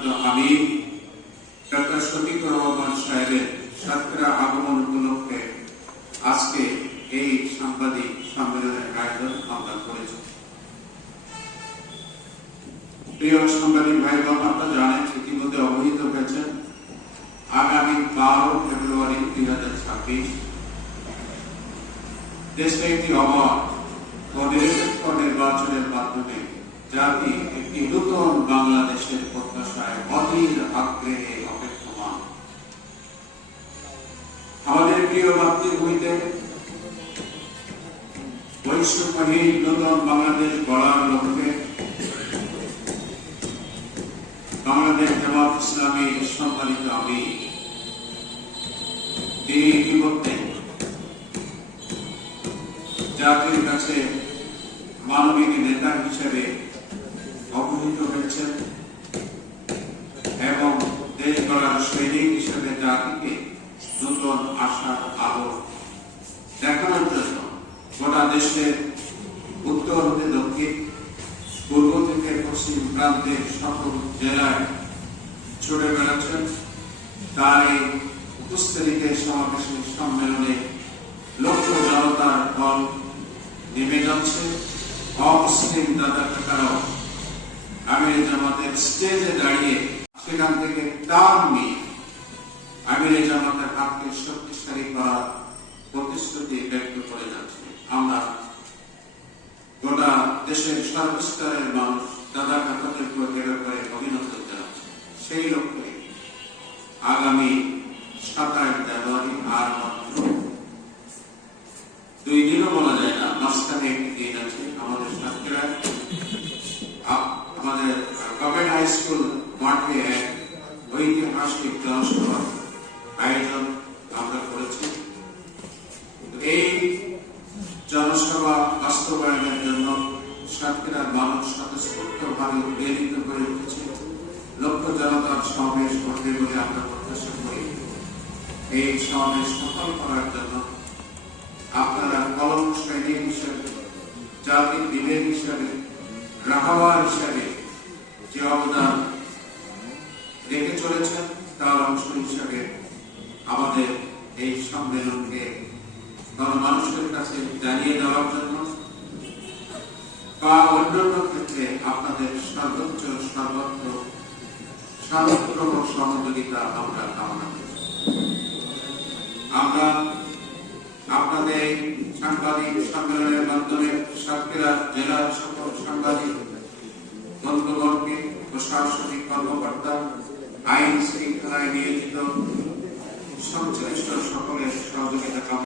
সম্মানিত আমির ডক্টর শফিকুর রহমান সাহেবের সাতক্ষীরা আগমন উপলক্ষে আজকে এই সাংবাদিক সম্মেলনের আয়োজন আমরা করেছি। প্রিয় সাংবাদিক ভাই বোন, আপনারা জানেন, ইতিমধ্যে অবহিত হয়েছেন, আগামী 12 ফেব্রুয়ারি 2026 দেশে একটি অবাধ ও নিরপেক্ষ নির্বাচনের মাধ্যমে জাতি একটি নতুন বাংলাদেশের প্রত্যাশায় অধীর আগ্রহে অপেক্ষমান। আমাদের প্রিয় মাতৃভূমিতে বৈষম্যহীন নতুন বাংলাদেশ গড়ার লক্ষ্যে বাংলাদেশ জামাত ইসলামী সম্মানিত আমির তিনি ইতিমধ্যে জাতির কাছে মানবিক নেতা হিসেবে অবহিত হয়েছেন এবং দেশ গড়ার সৈনিক হিসেবে জাতিকে নতুন আশার আলো দেখানোর জন্য গোটা দেশের উত্তর হতে দক্ষিণ, পূর্ব থেকে পশ্চিম প্রান্তের সকল জেলায় ছুটে বেড়াচ্ছেন। তার এই উপস্থিতিতে সমাবেশে সম্মেলনে লক্ষ জনতার দল নেমে যাচ্ছে। অমুসলিম দাদা কাকারাও আমিরে জামাতের স্টেজে দাঁড়িয়ে সেখান থেকে টান নিয়ে আমিরে জামাতের হাতকে শক্তিশালী করার প্রতিশ্রুতি ব্যক্ত করে যাচ্ছে। আমরা গোটা দেশের সর্বস্তরের মানুষ দাদা কাকাদেরকে এ ব্যাপারে অভিনন্দন জানাচ্ছে। সেই লক্ষ্যে আগামী 27 জানুয়ারি আর মাত্র 2 দিনও বলা যায় না, মাঝখানে একটি দিন আছে। আমাদের সাতক্ষীরায় আমাদের গভর্নমেন্ট হাই স্কুল মাঠে এক ঐতিহাসিক জনসভার আয়োজন আমরা করেছি। এই জনসভা বাস্তবায়নের জন্য সাতক্ষীরার মানুষ স্বতঃস্ফূর্তভাবে প্রেরিত করে উঠেছে। লক্ষ জনতার সমাবেশ ঘটবে বলে আমরা প্রত্যাশা করি। এই সমাবেশ সফল করার জন্য আপনারা কলম সৈনিক হিসেবে, জাতির বিবেক হিসেবে, রাহবার হিসেবে যে অবদান রেখে চলেছেন তার অংশ হিসেবে আমাদের এই সম্মেলনকে মানুষের কাছে জানিয়ে দেওয়ার জন্য বা অন্যান্য ক্ষেত্রে আপনাদের সর্বোচ্চ সর্বত্র সহযোগিতা আমরা কামনা করি। আমরা আপনাদের সাংবাদিক সম্মেলনের মাধ্যমে সাতক্ষীরা জেলার সকল সাংবাদিক বন্ধুগণকে, প্রশাসনিক কর্মকর্তা, আইন শৃঙ্খলায় নিয়োজিত সংশ্লিষ্ট সকলের সহযোগিতা